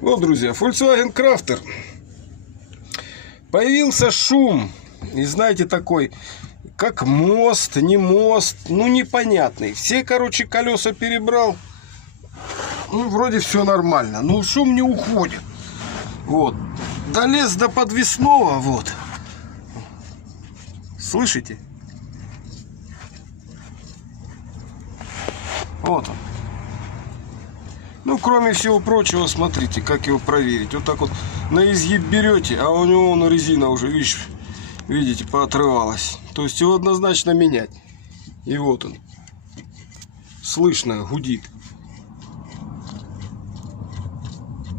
Вот, друзья, Volkswagen Crafter. Появился шум. И знаете, такой, как мост, не мост, ну непонятный. Все, короче, колеса перебрал. Ну, вроде все нормально. Но шум не уходит. Вот. Долез до подвесного, вот. Слышите? Вот он. Ну, кроме всего прочего, смотрите, как его проверить. Вот так вот на изгиб берете, а у него резина уже, видите, поотрывалась. То есть его однозначно менять. И вот он. Слышно, гудит.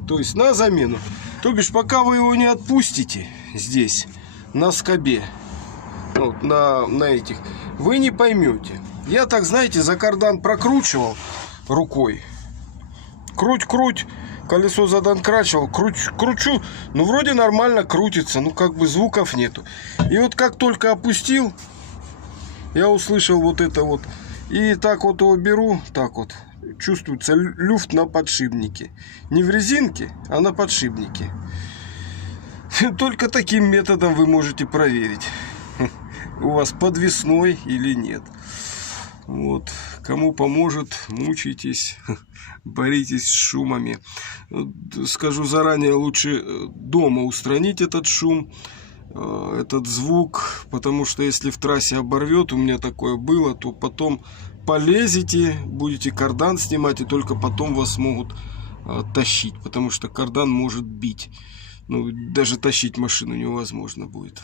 То есть на замену. То бишь, пока вы его не отпустите здесь, на скобе, вот, на этих, вы не поймете. Я так, знаете, за кардан прокручивал рукой. Круть, колесо задонкрачивал, кручу, ну вроде нормально крутится, ну как бы звуков нету. И вот как только опустил, я услышал вот это вот. И так вот его беру, так вот, чувствуется люфт на подшипнике. Не в резинке, а на подшипнике. Только таким методом вы можете проверить, у вас подвесной или нет. Вот, кому поможет, мучайтесь, боритесь с шумами. Скажу заранее, лучше дома устранить этот шум, этот звук, потому что если в трассе оборвет, у меня такое было, то потом полезете, будете кардан снимать, и только потом вас могут тащить, потому что кардан может бить. Ну, даже тащить машину невозможно будет.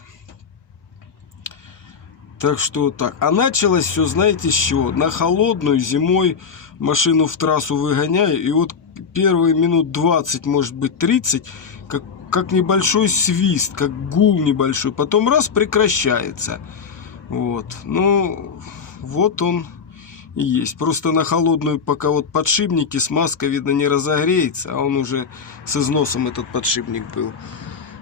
Так что так. А началось все, знаете, с чего? На холодную зимой машину в трассу выгоняю. И вот первые минут 20, может быть 30, как небольшой свист, как гул небольшой. Потом раз, прекращается. Вот. Ну, вот он и есть. Просто на холодную, пока вот подшипники, смазка, видно, не разогреется. А он уже с износом, этот подшипник был.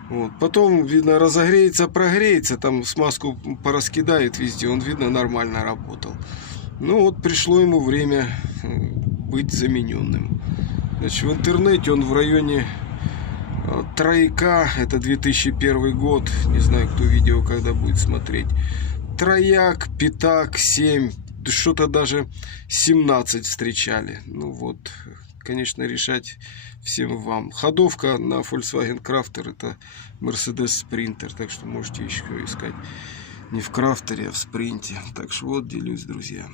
Вот. Потом, видно, разогреется, прогреется, там смазку пораскидает везде, он, видно, нормально работал. Ну вот, пришло ему время быть замененным. Значит, в интернете он в районе Трояка, это 2001 год, не знаю, кто видео когда будет смотреть. Трояк, Пятак, 7, что-то даже 17 встречали. Ну вот, конечно, решать всем вам. Ходовка на Volkswagen Crafter — это Mercedes Sprinter, так что можете еще искать не в Крафтере, а в Спринте. Так что вот, делюсь, друзья.